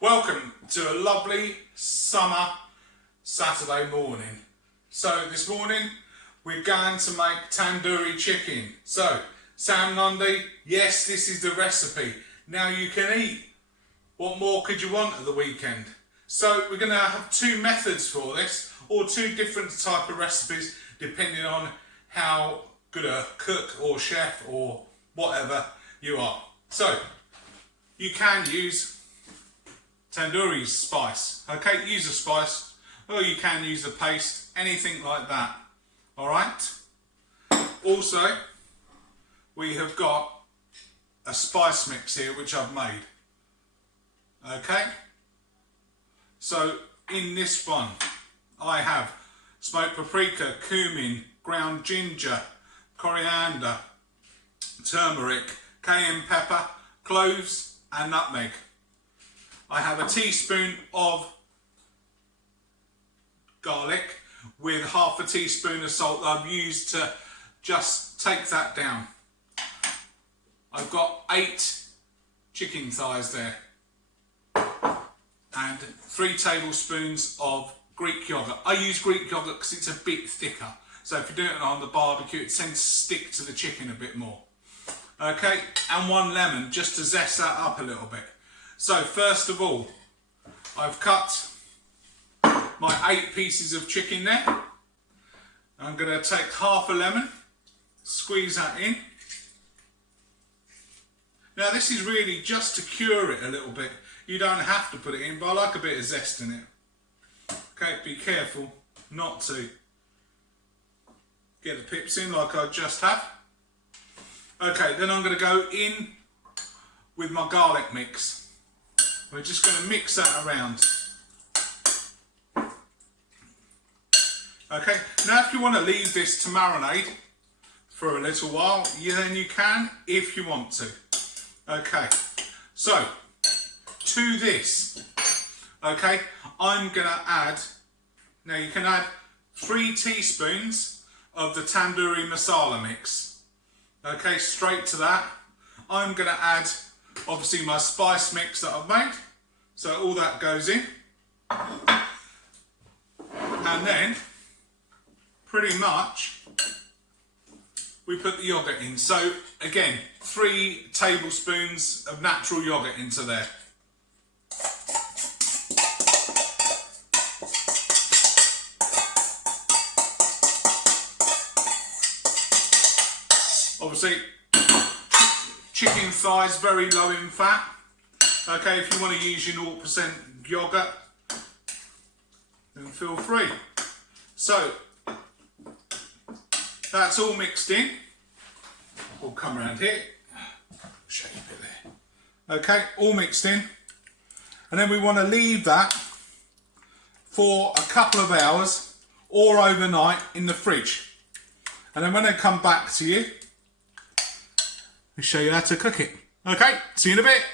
Welcome to a lovely summer Saturday morning. So this morning we're going to make tandoori chicken. So Sam Lundy, yes, this is the recipe. Now you can eat. What more could you want at the weekend? So we're going to have two methods for this, or two different type of recipes depending on how good a cook or chef or whatever you are. So you can use tandoori spice, okay, use a spice, or you can use a paste, anything like that, alright. Also, we have got a spice mix here which I've made, okay. So in this one I have smoked paprika, cumin, ground ginger, coriander, turmeric, cayenne pepper, cloves and nutmeg. I have a teaspoon of garlic with half a teaspoon of salt that I've used to just take that down. I've got 8 chicken thighs there and 3 tablespoons of Greek yogurt. I use Greek yogurt because it's a bit thicker. So if you're doing it on the barbecue, it tends to stick to the chicken a bit more. Okay, and 1 lemon just to zest that up a little bit. So first of all, I've cut my 8 pieces of chicken there. I'm going to take half a lemon, squeeze that in. Now this is really just to cure it a little bit. You don't have to put it in, but I like a bit of zest in it. Okay, be careful not to get the pips in like I just have. Okay, then I'm going to go in with my garlic mix. We're just going to mix that around. Okay, now if you want to leave this to marinade for a little while, then you can if you want to. Okay, so to this, okay, I'm going to add, now you can add 3 teaspoons of the tandoori masala mix. Okay, straight to that. I'm going to add obviously my spice mix that I've made. So all that goes in. And then pretty much we put the yogurt in. So again, 3 tablespoons of natural yogurt into there. Obviously, chicken thighs very low in fat. Okay, if you want to use your 0% yogurt, then feel free. So that's all mixed in. We'll come around here. Show you a bit there. Okay, all mixed in, and then we want to leave that for a couple of hours or overnight in the fridge. And then when they come back to you, I'll show you how to cook it. Okay, see you in a bit.